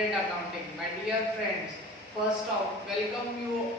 Chartered Accounting. My dear friends, first off, welcome you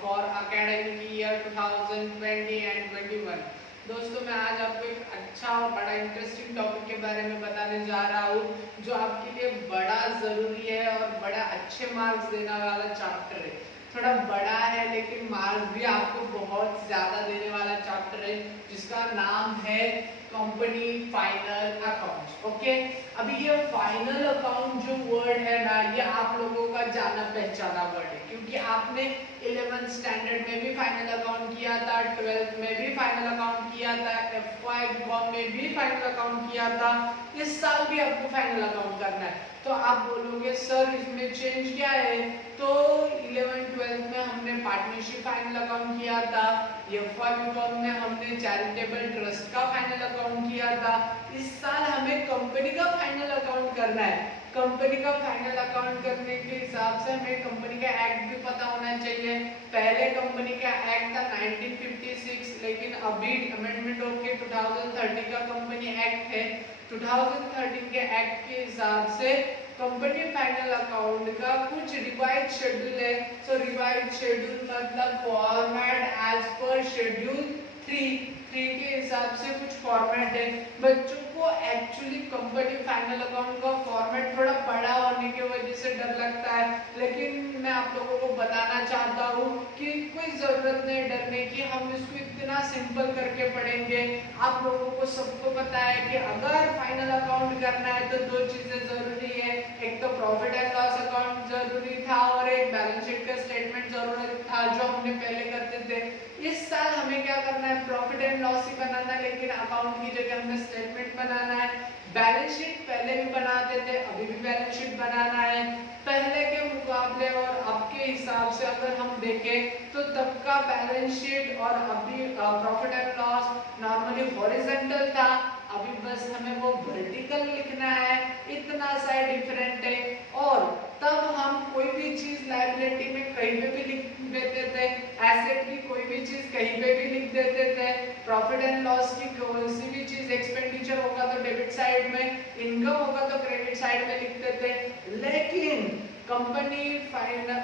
for academic year 2020 and 21. दोस्तों मैं आज आपको एक अच्छा और बड़ा इंटरेस्टिंग टॉपिक के बारे में बताने जा रहा हूँ जो आपके लिए बड़ा ज़रूरी है और बड़ा अच्छे मार्क्स देने वाला चैप्टर है। थोड़ा बड़ा है लेकिन मार्क्स भी आपको बहुत ज़्यादा देने वाला चैप्टर है जिसका नाम है कंपनी फाइनल अकाउंट। ओके, अभी ये फाइनल अकाउंट जो वर्ड है ना, ये आप लोगों का जाना पहचाना वर्ड है क्योंकि आपने 11th स्टैंडर्ड में भी फाइनल अकाउंट किया था, 12th में भी फाइनल अकाउंट किया था, FY BCom में भी फाइनल अकाउंट किया था। इस साल भी आपको फाइनल अकाउंट करना है। तो आप बोलोगे सर इसमें चेंज क्या है? तो 11th 12th में हमने पार्टनरशिप फाइनल अकाउंट किया था, FY BCom में हमने चैरिटेबल ट्रस्ट का फाइनल अकाउंट किया था। इस साल हमें कंपनी का फाइनल अकाउंट करना है। कंपनी का फाइनल अकाउंट करने के हिसाब से हमें कंपनी का एक्ट भी पता होना चाहिए। पहले कंपनी का एक्ट था 1956, लेकिन अभी अमेंडमेंट होके 2013 का कंपनी एक्ट है। 2013 के एक्ट के हिसाब से कंपनी फाइनल अकाउंट का कुछ रिवाइज शेड्यूल है। सो रिवाइज शेड्यूल मतलब फॉर्मेट एज पर शेड्यूल 3 के हिसाब से कुछ फॉर्मेट है। बच्चों को एक्चुअली कंपनी फाइनल अकाउंट का फॉर्मेट थोड़ा बड़ा होने की वजह से डर लगता है, लेकिन मैं आप लोगों को बताना चाहता हूँ कि कोई जरूरत नहीं डरने की, हम इसको इतना सिंपल करके पढ़ेंगे। आप लोगों को सबको पता है कि अगर फाइनल अकाउंट करना है तो दो चीजें जरूरी है, एक तो प्रॉफिट एंड लॉस अकाउंट जरूरी था और एक बैलेंस शीट का स्टेटमेंट जरूरी था जो हमने पहले करते थे। इस साल हमें क्या करना है? प्रॉफिट एंड लॉस ही बनाना है, लेकिन अकाउंट की जगह हमें स्टेटमेंट बनाना है। बैलेंस शीट पहले भी बनाते थे, अभी भी बैलेंस शीट बनाना है। पहले के मुकाबले और अब के हिसाब से अगर हम देखें तो तब का बैलेंस शीट और अभी profit and loss normally horizontal था, अभी बस हमें वो वर्टिकल लिखना है, इतना सा डिफरेंट है। और तब हम कोई भी चीज लायबिलिटी में कहीं पे भी लिख देते थे, एसेट की कोई भी चीज कहीं पे भी लिख देते थे, प्रॉफिट एंड लॉस की कोई सी भी चीज एक्सपेंडिचर होगा तो डेबिट साइड में, इनकम होगा तो क्रेडिट साइड में लिखते थे। लेकिन कंपनी फाइनल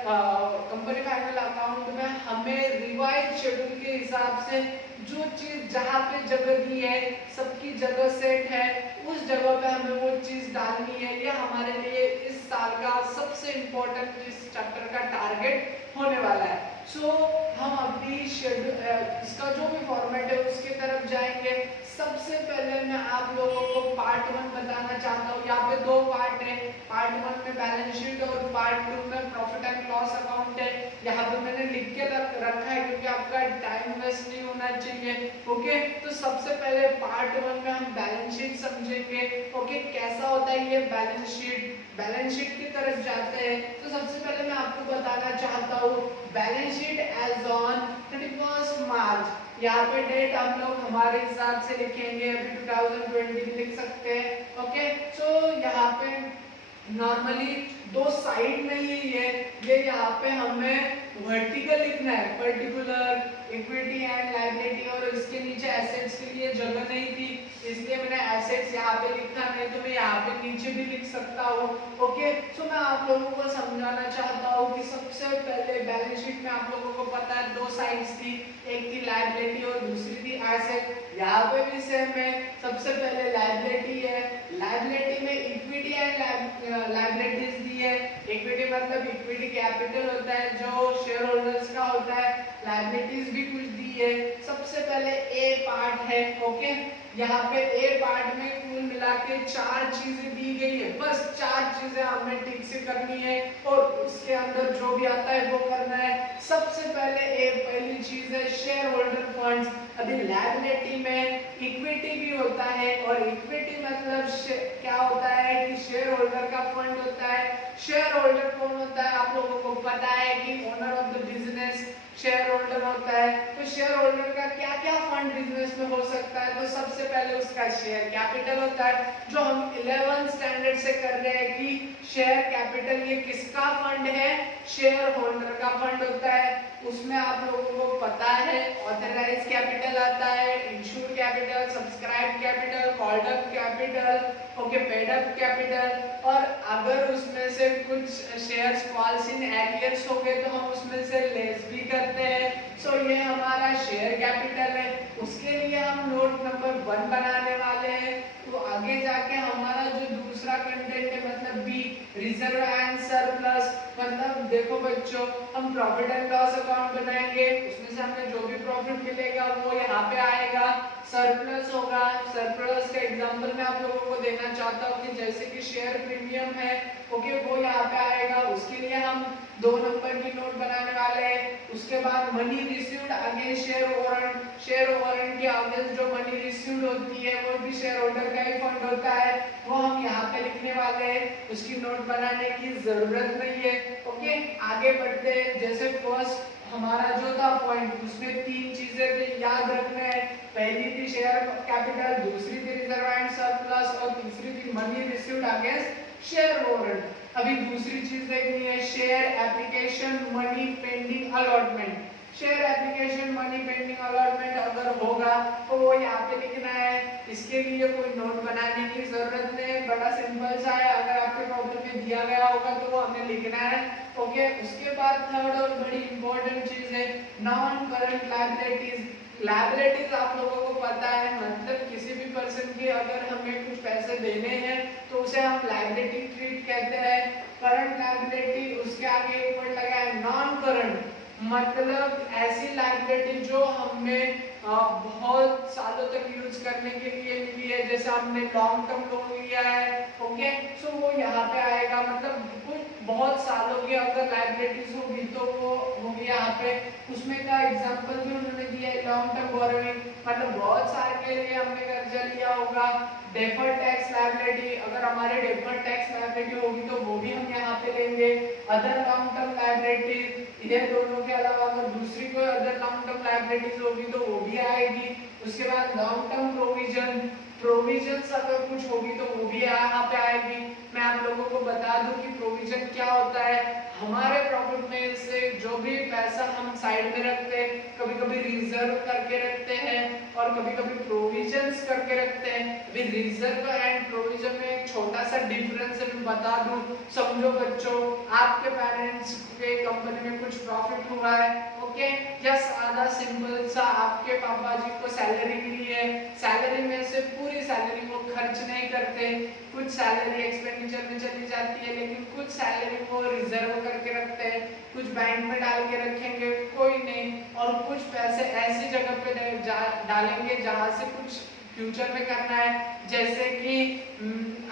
अकाउंट में हमें रिवाइज शेड्यूल के हिसाब से जो चीज जहाँ पे जगह दी है, सबकी जगह सेट है, उस जगह पे हमें वो चीज डालनी है। ये हमारे लिए इस साल का सबसे इम्पोर्टेंट इस चैप्टर का टारगेट होने वाला है। सो हम अभी शेड्यूल इसका जो भी फॉर्मेट है उसके तरफ जाएंगे। सबसे पहले मैं आप लोगों को पार्ट 1 बताना चाहता हूँ। यहाँ पे दो पार्ट है, पार्ट 1 में बैलेंस शीट और पार्ट 2 में प्रॉफिट एंड लॉस अकाउंट है। यहाँ पे मैंने लिख के रखा है क्योंकि आपका टाइम वेस्ट नहीं होना चाहिए। ओके, तो सबसे पहले पार्ट 1 में हम बैलेंस शीट समझेंगे। ओके, कैसा होता है ये बैलेंस शीट? बैलेंस शीट की तरफ जाते हैं तो सबसे पहले मैं आपको बताना चाहता हूँ बैलेंस शीट एज ऑन 31 मार्च। यहाँ पे डेट हम लोग हमारे हिसाब से लिखेंगे, अभी 2020 लिख सकते हैं। ओके, सो यहाँ पे नॉर्मली दो साइड नहीं है, ये यहाँ पे हमें वर्टिकल लिखना है, पर्टिकुलर इक्विटी एंड लायबिलिटी, और इसके नीचे एसेट्स के लिए जगह नहीं थी इसलिए मैंने एसेट्स यहाँ पे लिखा, नहीं तो मैं यहाँ पे नीचे भी लिख सकता हूँ। ओके, सो मैं आप लोगों को समझाना चाहता हूँ कि सबसे पहले बैलेंस शीट में आप लोगों को पता है दो साइड्स थी, एक थी लायबिलिटी और दूसरी थी एसेट। यहाँ पे भी सेम है, सबसे पहले लायबिलिटी है, लायबिलिटी में इक्विटी एंड लायबिलिटीज दी है। इक्विटी मतलब इक्विटी कैपिटल होता है जो शेयर होल्डर्स का होता है, लायबिलिटीज भी कुछ दी है। सबसे पहले ए पार्ट है। ओके, यहाँ पे ए पार्ट में कुल मिला के 4 चीजें दी गई है, बस 4 चीजें हमें ठीक से करनी है और उसके अंदर जो भी आता है वो करना है। सबसे पहले पहली चीज है शेयर होल्डर फंड्स। अभी लायबिलिटी में इक्विटी भी होता है और इक्विटी मतलब क्या होता है कि शेयर होल्डर का फंड होता है। शेयर होल्डर कौन होता है? आप लोगों को पता है कि owner of the business share holder होता है। तो शेयर होल्डर का क्या क्या फंड बिजनेस में हो सकता है? तो सबसे पहले उसका शेयर कैपिटल होता है, जो हम 11th स्टैंडर्ड से कर रहे हैं कि शेयर कैपिटल ये किसका फंड है? शेयर होल्डर का फंड होता है। उसमें आप लोगों को पता है ऑथराइज कैपिटल आता है, ensure capital, subscribe capital, called up capital, okay, paid up capital, और अगर उसमें से कुछ शेयर्स कॉल्स इन एरियर्स हो गए तो हम उसमें से लेस भी करते हैं। सो ये हमारा शेयर कैपिटल है, उसके लिए हम नोट नंबर 1 बनाने वाले हैं। तो आगे जाके हमारा जो दूसरा कंटेंट है मतलब बी, रिजर्व एंड सरप्लस, मतलब देखो बच्चों, हम प्रॉफिट एंड लॉस अकाउंट बनाएंगे, उसमें से हमें जो भी प्रॉफिट मिलेगा वो यहाँ पे आएगा, सरप्लस होगा। सरप्लस का एग्जांपल मैं आप लोगों को देना चाहता हूँ कि जैसे कि शेयर प्रीमियम है, ओके, वो यहाँ पे आएगा, उसके लिए हम 2 नंबर की नोट बनाने वाले हैं। उसके बाद money received against share warrant, share warrant के अगेंस्ट जो मनी रिसीव्ड होती है वो भी शेयर होल्डर का ही फंड होता है, वो हम यहाँ पे लिखने वाले हैं, उसकी नोट बनाने की जरूरत नहीं है। ओके, आगे बढ़ते हैं। जैसे फर्स्ट हमारा जो था पॉइंट, उसमें 3 चीजें थी, याद रखना है। पहली थी शेयर कैपिटल, दूसरी थी रिजर्व एंड सरप्लस, और तीसरी थी money received against share warrant. अभी दूसरी चीज देखनी है, share application money pending allotment. Share application money pending allotment अगर होगा तो वो यहाँ पे लिखना है, इसके लिए कोई नोट बनाने की जरूरत नहीं, बड़ा सिंपल सा है, अगर आपके प्रॉब्लम में दिया गया होगा तो वो हमें लिखना है। ओके, उसके बाद थर्ड और बड़ी इंपॉर्टेंट चीज है नॉन करंट लायबिलिटीज। लायबिलिटीज आप लोगों को पता है, मतलब किसी भी पर्सन की अगर हमें कुछ पैसे देने हैं तो उसे हम लायबिलिटी ट्रीट कहते हैं। करंट लायबिलिटी, उसके आगे एक वर्ड लगा है नॉन करंट, मतलब ऐसी लायबिलिटी जो हमें बहुत सालों तक यूज करने के लिए मिली है, जैसे हमने लॉन्ग टर्म लोन लिया है, ओके, सो वो यहाँ पे आएगा, मतलब कुछ बहुत सालों की अगर लायबिलिटीज होगी तो वो होगी यहाँ पे। उसमें का एग्जांपल भी उन्होंने दिया है लॉन्ग टर्म बोरोइंग, मतलब बहुत साल के लिए हमने कर्जा लिया होगा। डेफर्ड टैक्स लायबिलिटी, अगर हमारे डेफर्ड टैक्स लायबिलिटी होगी तो वो भी हम यहाँ पे लेंगे। अदर लॉन्ग टर्म लायबिलिटी, इधर दोनों के अलावा अगर दूसरी कोई अदर लॉन्ग टर्म लायबिलिटीज होगी तो वो भी आएगी। उसके बाद लॉन्ग टर्म प्रोविजन, प्रोविजंस अगर कुछ होगी तो वो भी यहाँ पे आएगी। मैं आप लोगों को बता दूं कि प्रोविजन क्या होता है। हमारे प्रॉफिट में से जो भी पैसा हम साइड में रखते हैं, कभी कभी रिजर्व करके रखते हैं और कभी कभी प्रोविजंस करके रखते हैं। अभी रिजर्व एंड प्रोविजन में एक छोटा सा डिफरेंस है, मैं बता दूं, समझो बच्चों, आपके पेरेंट्स के कंपनी में कुछ प्रॉफिट हुआ है, ओके, या सादा सिंपल सा आपके पापा जी को सैलरी मिली है, सैलरी में से पूरी सैलरी वो खर्च नहीं करते, कुछ सैलरी एक्सपेंडिचर में चली जाती है, लेकिन कुछ सैलरी वो रिजर्व करके रखते हैं, कुछ बैंक में डाल के रखेंगे, कोई नहीं, और कुछ पैसे ऐसी जगह पे डालेंगे जहां से कुछ फ्यूचर में करना है, जैसे कि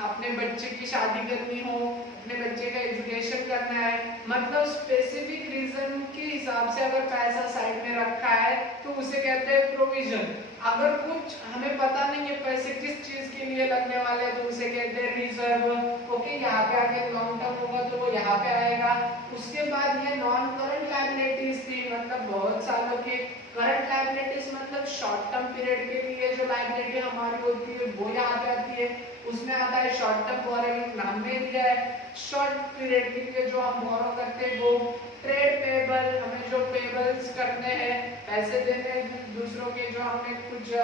अपने बच्चे की शादी करनी हो, अपने बच्चे का एजुकेशन करना है, मतलब स्पेसिफिक रीजन के हिसाब से अगर पैसा साइड में रखा है तो उसे कहते हैं प्रोविजन। अगर कुछ हमें पता नहीं है पैसे किस चीज के लिए लगने वाले हैं तो उसे कहते हैं रिजर्व। ओके, यहाँ पे आगे लॉन्ग टर्म होगा तो वो यहाँ पे आएगा। उसके बाद ये नॉन करंट लायबिलिटीज थी, मतलब बहुत सालों के। करंट लायबिलिटीज मतलब शॉर्ट टर्म पीरियड के लिए जो लायबिलिटी हमारी होती है वो यहाँ पे आती है। उसमें आता है शॉर्ट टर्म बोरोइंग, नाम में दिया है, शॉर्ट पीरियड के लिए जो हम बोरो करते हैं वो। ट्रेड पेबल, हमें जो पेबल्स करने हैं, पैसे देने हैं दूसरों के, जो हमने कुछ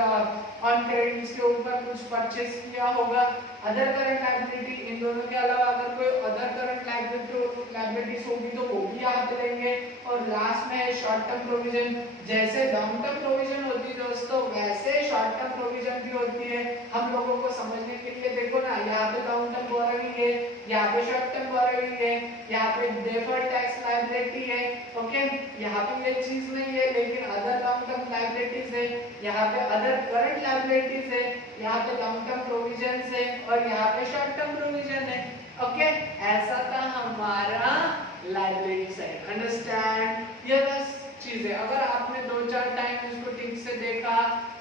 ऑन क्रेडिट्स के ऊपर कुछ परचेस किया होगा। अदर करंट लायबिलिटी, इन दोनों के अलावा अगर कोई अदर करंट लायबिलिटीज होगी तो वो भी यहाँ पे लेंगे। और लास्ट में है शॉर्ट टर्म प्रोविजन। जैसे लॉन्ग टर्म प्रोविजन होती है दोस्तों, वैसे शॉर्ट टर्म प्रोविजन भी होती है। हम लोगों को समझने के लिए देखो ना, यहाँ पे लॉन्ग टर्म बोरोइंग है, यहाँ पे शॉर्ट टर्म बोरोइंग है, यहाँ पे डेफर्ड टैक्स लायबिलिटी है, ओके, यहाँ पे ये चीज नहीं है, लेकिन अदर लॉन्ग टर्म लायबिलिटीज है, यहाँ पे अदर करंट लायबिलिटीज है, यहाँ पे लॉन्ग टर्म प्रोविजंस है और यहाँ पे शॉर्ट टर्म प्रोविजन है। ओके, ऐसा था हमारा लायबिलिटी साइड। अंडरस्टैंड? ये बस चीजें, अगर आपने 2-4 टाइम इसको ठीक से देखा,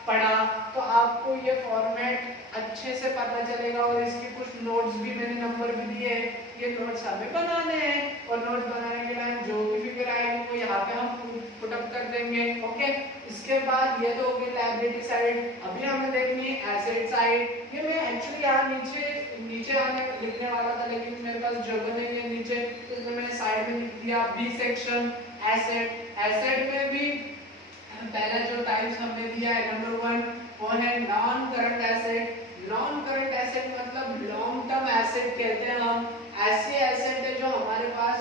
पढ़ा, तो आपको ये फॉर्मेट अच्छे से पता चलेगा। और इसके कुछ नोट्स भी मैंने नंबर भी दिए, ये नोट्स हमें बनाने हैं और नोट्स बनाने के टाइम जो भी फिगर आएगी वो यहाँ पे हम पुट अप कर देंगे। ओके, इसके बाद ये तो हो गई लायबिलिटी साइड। अभी हमें देखनी है एसेट साइड। ये मैं एक्चुअली यहाँ नीचे आने लिखने वाला था, लेकिन मेरे पास जगह नहीं है नीचे, तो इसलिए मैंने साइड में लिख दिया बी सेक्शन एसेट। एसेट में भी पहला जो टाइप्स हमने दिया है, नंबर 1 वो है नॉन करंट एसेट। मतलब लॉन्ग टर्म एसेट कहते हैं हम। ऐसी एसेट है जो हमारे पास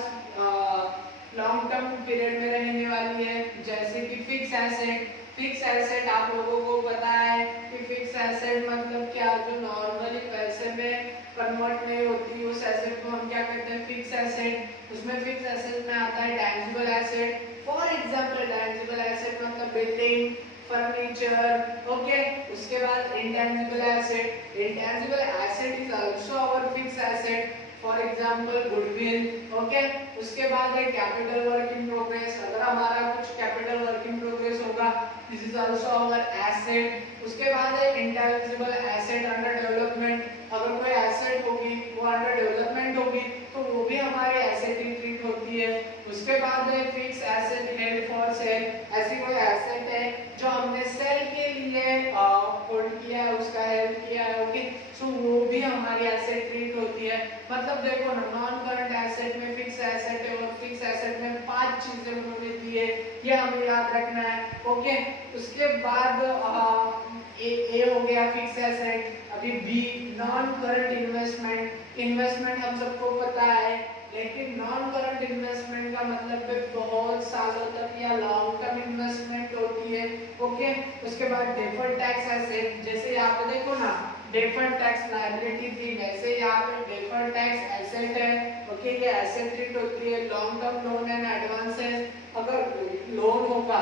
लॉन्ग टर्म पीरियड में रहने वाली है, जैसे कि फिक्स एसेट। फिक्स एसेट आप लोगों को पता है कि फिक्स एसेट मतलब क्या, जो नॉर्मली पैसे में कन्वर्ट नहीं होती उस एसेट को हम क्या कहते हैं, फिक्स एसेट। उसमें फिक्स एसेट में आता है tangible asset. For example tangible asset मतलब बिल्डिंग, फर्नीचर, ओके। उसके बाद intangible asset. Intangible asset is also our fix asset, for example goodwill, okay. उसके बाद है कैपिटल वर्क इन प्रोग्रेस। अगर हमारा कुछ कैपिटल वर्क इन प्रोग्रेस होगा, this is also our asset. उसके बाद है इंटैंजिबल एसेट अंडर डेवलपमेंट। अगर कोई एसेट होगी वो अंडर डेवलपमेंट होगी तो वो भी हमारी एसेट ही ट्रीट होती है। उसके बाद है fix asset held for sale. ऐसी कोई एसेट है जो हमने सेल के लिए होल्ड किया है, उसका हेल्ड किया है, ओके। सो वो भी हमारी एसेट ट्रीट होती है। मतलब देखो ना, नॉन करंट एसेट में फिक्स एसेट है और फिक्स एसेट में 5 चीजें उन्होंने दी है, ये हमें याद रखना है, ओके। उसके बाद ए हो गया फिक्स एसेट। अभी B non current investment. Investment हम सबको पता है, लेकिन नॉन करंट इन्वेस्टमेंट का मतलब है बहुत सालों तक या लॉन्ग टर्म इन्वेस्टमेंट होती है, ओके। उसके बाद डेफर्ड टैक्स एसेट, जैसे यहाँ पे देखो ना डेफर्ड टैक्स लायबिलिटी थी, वैसे यहाँ पे डेफर्ड टैक्स एसेट है, ओके। ये एसेट ट्रीट होती है। Long term loan and advances, अगर लोन होगा,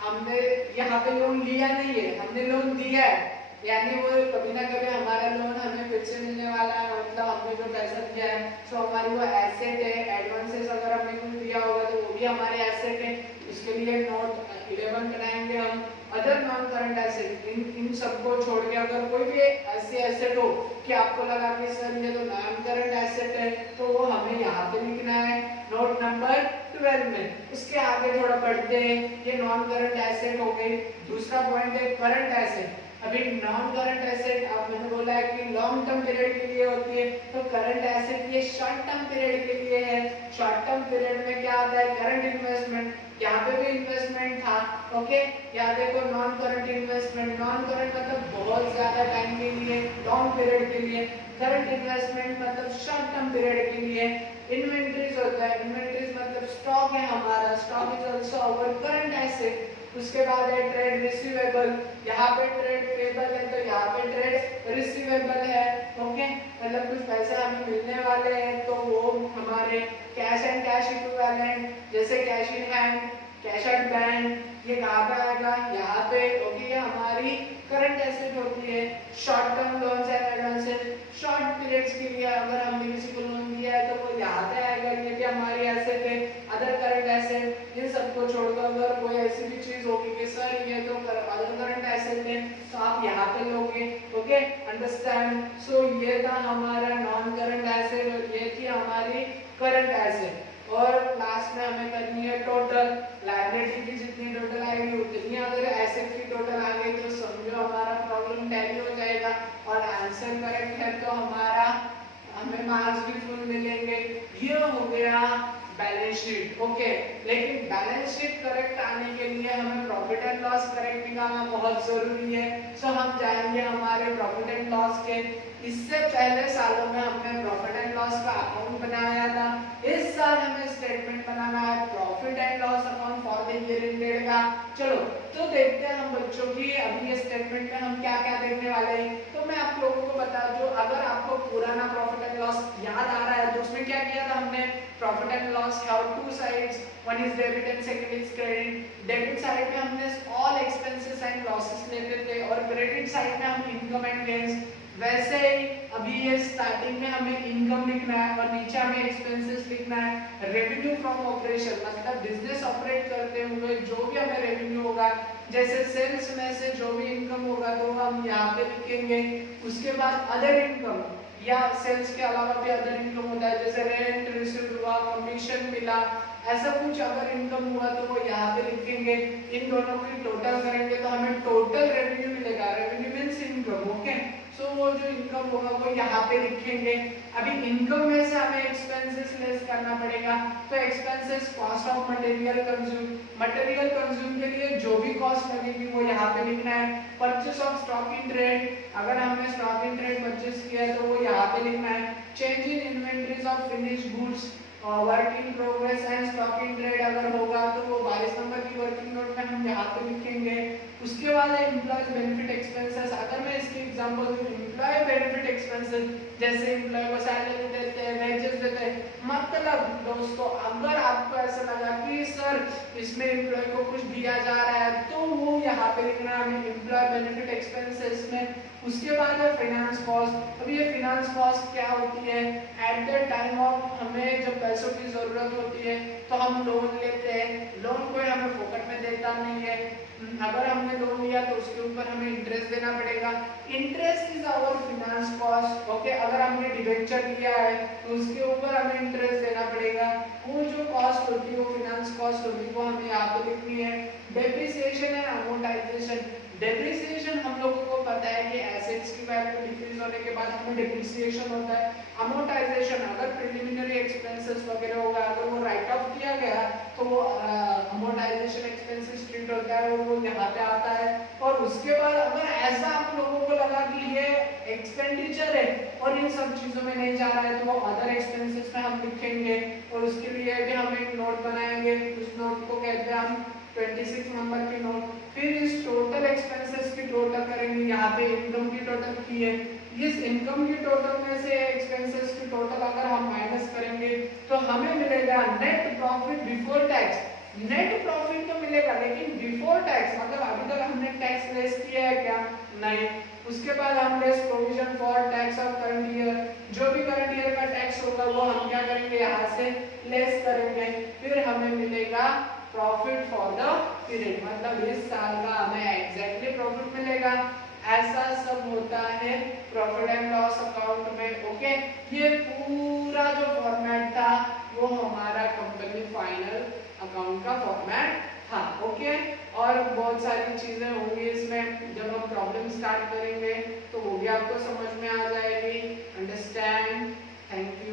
हमने यहाँ पे लोन लिया नहीं है, हमने लोन दिया है, यानी वो कभी ना कभी हमारा लोन हमें फिर से मिलने वाला है, मतलब हमने जो पैसा दिया है सो हमारी वो एसेट है। एडवांसेस अगर हमने कुछ दिया होगा तो वो भी हमारे एसेट है, उसके लिए नोट 11 बनाएंगे हम। अदर नॉन करंट एसेट, इन सबको छोड़ के अगर कोई भी ऐसी एसेट हो कि आपको लगा कि सर ये तो नॉन करंट एसेट है, तो वो हमें यहाँ पे लिखना है नोट नंबर 12 में। उसके आगे थोड़ा पढ़ते हैं, ये नॉन करंट एसेट हो गई। दूसरा पॉइंट है करंट एसेट। अभी नॉन करंट एसेट आपने बोला है कि लॉन्ग टर्म पीरियड के लिए होती है, तो करंट एसेट ये शॉर्ट टर्म पीरियड के लिए है। शॉर्ट टर्म पीरियड में क्या आता है, करंट इन्वेस्टमेंट, यहाँ पे भी इन्वेस्टमेंट था, ओके। यहाँ देखो non current investment, non current मतलब बहुत ज्यादा टाइम के लिए, लॉन्ग पीरियड के लिए। करंट इन्वेस्टमेंट मतलब शॉर्ट टर्म पीरियड के लिए। इन्वेंटरीज होता है, इन्वेंटरीज मतलब स्टॉक है हमारा, stock is also our current asset. उसके बाद है ट्रेड रिसीवेबल, यहाँ पे ट्रेड पेबल है तो यहाँ पे ट्रेड रिसीवेबल है, ओके। मतलब कुछ पैसे हमें मिलने वाले हैं तो वो हमारे कैश एंड कैश इक्विवेलेंट, जैसे cash in hand, cash at bank, ये कहाँ पे आएगा, यहाँ पे, ओके। ये हमारी करंट एसेट होती है। Short term loans and advances, short periods के लिए अगर हमने किसी को लोन दिया है तो वो यहाँ पे आएगा, ये भी हमारी एसेट है। अदर करंट एसेट, इन सबको छोड़कर अगर कोई ऐसी भी चीज होगी कि सर ये तो अदर करंट एसेट है, तो आप यहाँ पे लोगे, ओके। अंडरस्टैंड। सो ये था हमारा नॉन करंट एसेट और ये थी हमारी करंट एसेट। और लास्ट में हमें करनी है टोटल लायबिलिटी की, जितनी टोटल आएगी उतनी, अगर एसेट की टोटल आ गई तो समझो हमारा प्रॉब्लम टैली हो जाएगा और आंसर करेक्ट है तो हमारा हमें मार्क्स भी फुल मिलेंगे। ये हो गया बैलेंस शीट, ओके। लेकिन बैलेंस शीट करेक्ट आने के लिए हमें प्रॉफिट एंड लॉस करेक्ट निकालना बहुत जरूरी है। सो हम जाएंगे हमारे प्रॉफिट एंड लॉस के। इससे पहले सालों में हमने प्रॉफिट एंड लॉस का अकाउंट बनाया था, इस साल हमें स्टेटमेंट बनाना है profit and loss account for the year ended का। चलो तो देखते हैं हम बच्चों की अभी ये स्टेटमेंट में हम क्या क्या देखने वाले हैं। तो मैं आप लोगों को बता दूं, अगर आपको पुराना प्रॉफिट एंड लॉस याद आ रहा है तो उसमें क्या किया था हमने, profit and loss have two sides, one is debit and second is credit. Debit side में हमने ऑल एक्सपेंसेस एंड लॉसेस लेते थे और क्रेडिट साइड में हम इनकम एंड गेन्स। वैसे ही अभी ये स्टार्टिंग में हमें इनकम लिखना है और नीचे हमें एक्सपेंसेस लिखना है। रेवेन्यू फ्रॉम ऑपरेशन मतलब बिजनेस ऑपरेट करते हुए जो भी हमें रेवेन्यू होगा, जैसे सेल्स में से जो भी इनकम होगा तो हम यहाँ पे लिखेंगे। उसके बाद अदर इनकम या सेल्स के अलावा भी अदर इनकम होता है, जैसे रेंट रिसीव हुआ, कमीशन मिला, ऐसा कुछ अगर इनकम हुआ तो वो यहाँ पे लिखेंगे। इन दोनों की टोटल करेंगे तो हमें टोटल रेवेन्यू मिलेगा, रेवेन्यू मींस इनकम, ओके। सो वो जो इनकम होगा वो यहाँ पे लिखेंगे। अभी इनकम में से हमें एक्सपेंसेस लेस करना पड़ेगा, तो expenses cost of material consume, material consume के लिए जो भी कॉस्ट लगेगी वो यहाँ पे लिखना है। Purchase of stock in trade, अगर हमने स्टॉक इन ट्रेड परचेस किया है तो वो यहाँ पे लिखना है। Change in inventories of finished goods, work in progress and stock in trade अगर होगा तो वो 22 नंबर की वर्किंग नोट में हम यहाँ पे लिखेंगे। उसके बाद है एम्प्लॉय बेनिफिट एक्सपेंसेस, अगर मैं इसकी एग्जांपल दूं एम्प्लॉय बेनिफिट एक्सपेंसेस, जैसे एम्प्लॉय को सैलरी देते हैं, वेजेस देते हैं, मतलब दोस्तों अगर आपको ऐसा लगा कि सर इसमें एम्प्लॉय को कुछ दिया जा रहा है तो वो यहाँ पे लिखना है एम्प्लॉय बेनिफिट एक्सपेंसेस में। उसके बाद है फाइनेंस कॉस्ट। अब ये फाइनेंस कॉस्ट क्या होती है, एट द टाइम ऑफ हमें जब पैसों की जरूरत होती है तो हम लोन लेते हैं, लोन कोई हमें फोकट में देता नहीं है, अगर हमने लोन लिया तो उसके ऊपर हमें इंटरेस्ट देना पड़ेगा। Interest is our finance cost, okay. अगर हमने डिबेंचर लिया है तो उसके ऊपर हमें इंटरेस्ट देना पड़ेगा, वो जो कॉस्ट होती है वो फाइनेंस कॉस्ट होती है, वो हमें यहाँ पे लिखनी है। डेप्रिसिएशन है अमोर्टाइजेशन, डेप्रिसिएशन हम लोगों को पता है कि एसेट्स की वैल्यू डिक्रीज होने के बाद हमें डेप्रिसिएशन होता है। अमोर्टाइजेशन अगर प्रिलिमिनरी एक्सपेंसेस वगैरह होगा, अगर वो राइट ऑफ किया गया तो वो अमोर्टाइजेशन एक्सपेंसेस ट्रीट होता है और वो यहाँ पे आता है। और उसके बाद अगर ऐसा आप लोगों को लगा कि ये एक्सपेंडिचर है और इन सब चीजों में नहीं जा रहा है तो वो अदर एक्सपेंसेस में हम लिखेंगे, और उसके लिए भी हम एक नोट बनाएंगे, उस नोट को कहते हैं हम 26 नंबर की नोट। फिर इस टोटल एक्सपेंसेस की टोटल करेंगे, यहाँ पे इनकम की टोटल की है, इस इनकम की टोटल में से एक्सपेंसेस की टोटल अगर हम माइनस करेंगे तो हमें मिलेगा net profit before tax. Net profit तो मिलेगा लेकिन बिफोर टैक्स, मतलब अभी तक हमने टैक्स लेस किया है क्या, नहीं। उसके बाद हम less provision for tax of current year, जो भी करंट ईयर का टैक्स होगा वो हम क्या करेंगे, यहाँ से लेस करेंगे। फिर हमें मिलेगा प्रॉफिट फॉर द पीरियड, मतलब इस साल का हमें एग्जैक्टली प्रॉफिट मिलेगा। ऐसा सब होता है प्रॉफिट एंड लॉस अकाउंट में, ओके। ये पूरा जो फॉर्मेट था वो हमारा कंपनी फाइनल अकाउंट का फॉर्मेट था, ओके। और बहुत सारी चीजें होंगी इसमें, जब हम प्रॉब्लम स्टार्ट करेंगे तो वो भी आपको समझ में आ जाएगी। Understand, thank you.